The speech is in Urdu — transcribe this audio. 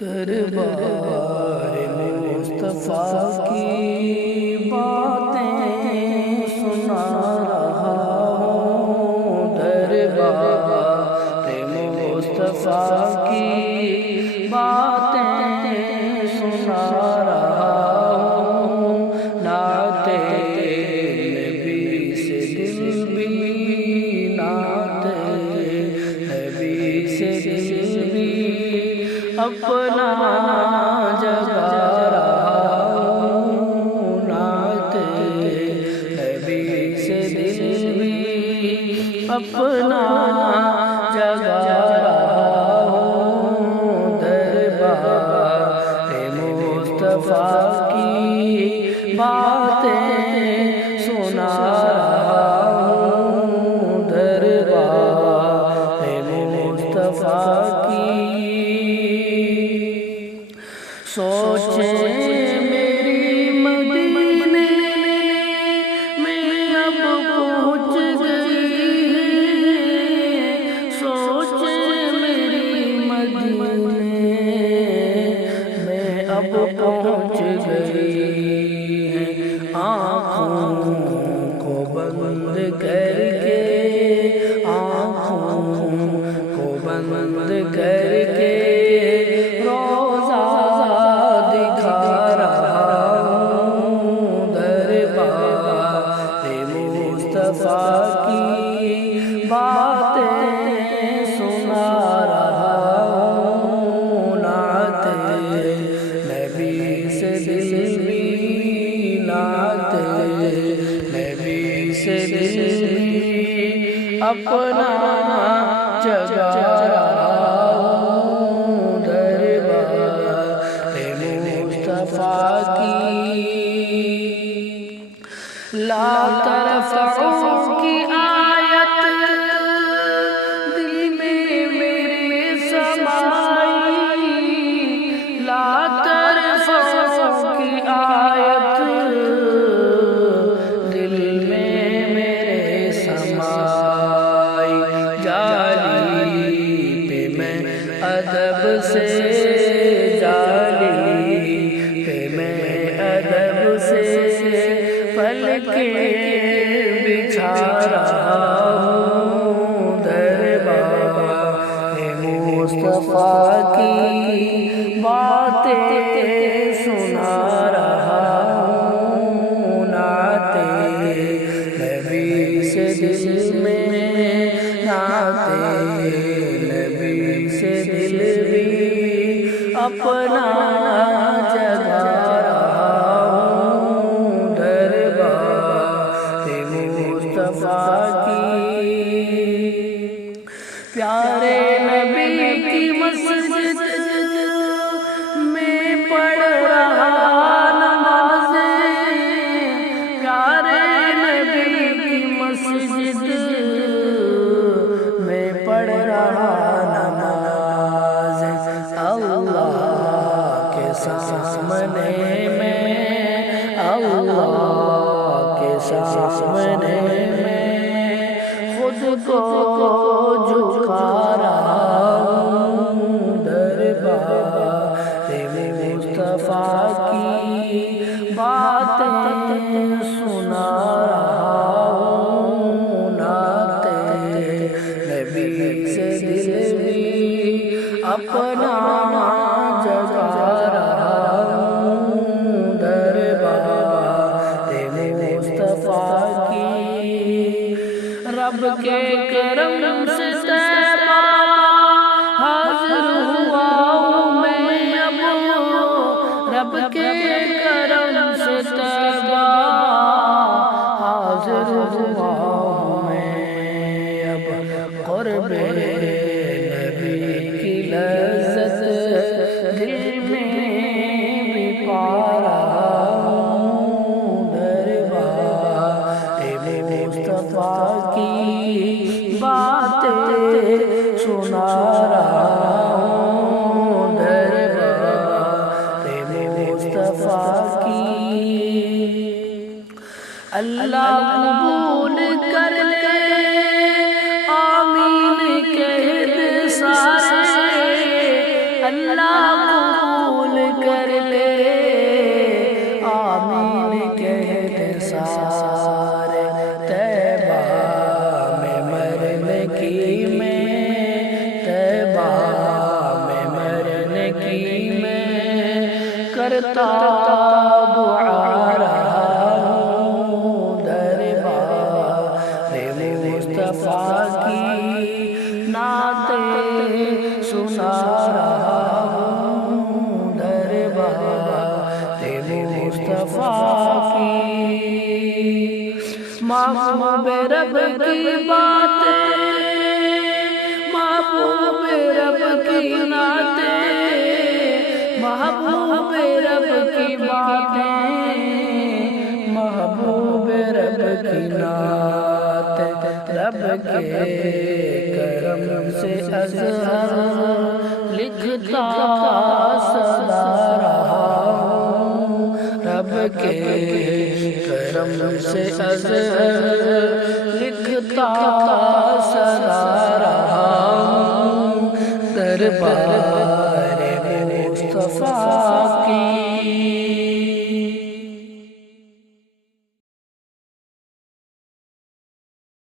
دربار مصطفیٰ کی باتیں سنا رہا ہوں، دربار مصطفیٰ کی باتیں سنا رہا ہوں، نعت نبی سے دل بھی، نعت نبی سے دل بھی اپنا جگا رہا ہوں، نعت نبی سے دل بھی اپنا جگا رہا ہوں، دربار مصطفیٰ کی باتیں سنا رہا ہوں، دربار مصطفیٰ کی سوچیں میری مدینے میں اب پہنچ گئی، سوچیں میری مدینے میں اب پہنچ گئی، آنکھوں کو بند کر کے، آنکھوں کو بند کر کے مصطفیٰ کی باتیں سنا رہا ہوں، نعت نبی سے دل بھی، نعت نبی سے دل بھی اپنا جگا رہا ہوں، دربار مصطفیٰ کی لا ترفعوا کی آیت دل میں میرے سمائی، لا ترفعوا کی آیت دل میں میرے سمائی، جالی پہ میں ادب سے، جالی پہ میں ادب سے پلکیں بچھا رہا ہوں، دربار مصطفیٰ کی باتیں سنا رہا ہوں، نعت نبی سے دل میں، نعت نبی سے دل بھی اپنا جگا رہا ہوں، مصطفیٰ کی پیارے نبی کی مسجد میں پڑھ رہا نمازیں، پیارے نبی کی مسجد میں پڑھ رہا نمازیں، اللہ کے سامنے میں، اللہ کے سامنے میں خود کو جھکا رہا ہوں، دربار مصطفیٰ کی باتیں سنا رہا ہوں، نعت نبی سے دل بھی اپنا جگا رہا ہوں، دربار مصطفیٰ کی رب کے کرم سے طیبہ حاضر ہوا ہوں میں اب، رب کے کرم سے طیبہ حاضر ہوا ہوں میں اب، قرب نبی کی لذت دل میں بھی پا رہا ہوں، دربار مصطفیٰ کی باتیں سنا رہا ہوں، دربار مصطفیٰ کی اللہ قبول کر لے، آمین کہہ دے سارے، اللہ قبول کر لے، آمین کہتے سارے، طیبہ میں مرنے کی میں، طیبہ میں مرنے کی میں کرتا دعا رہا ہوں، دربار مصطفیٰ کی نعتیں سنا رہا ہوں، دربار مصطفیٰ کی محبوب رب کی باتیں، محبوب رب کی نعتیں، محبوب رب کی باتیں، محبوب رب کی نعتیں، رب کے کرم سے ازہر لکھتا سدا رہا ہوں، رب کے کرم سے ازہر لکھتا سدا رہا ہوں، دربار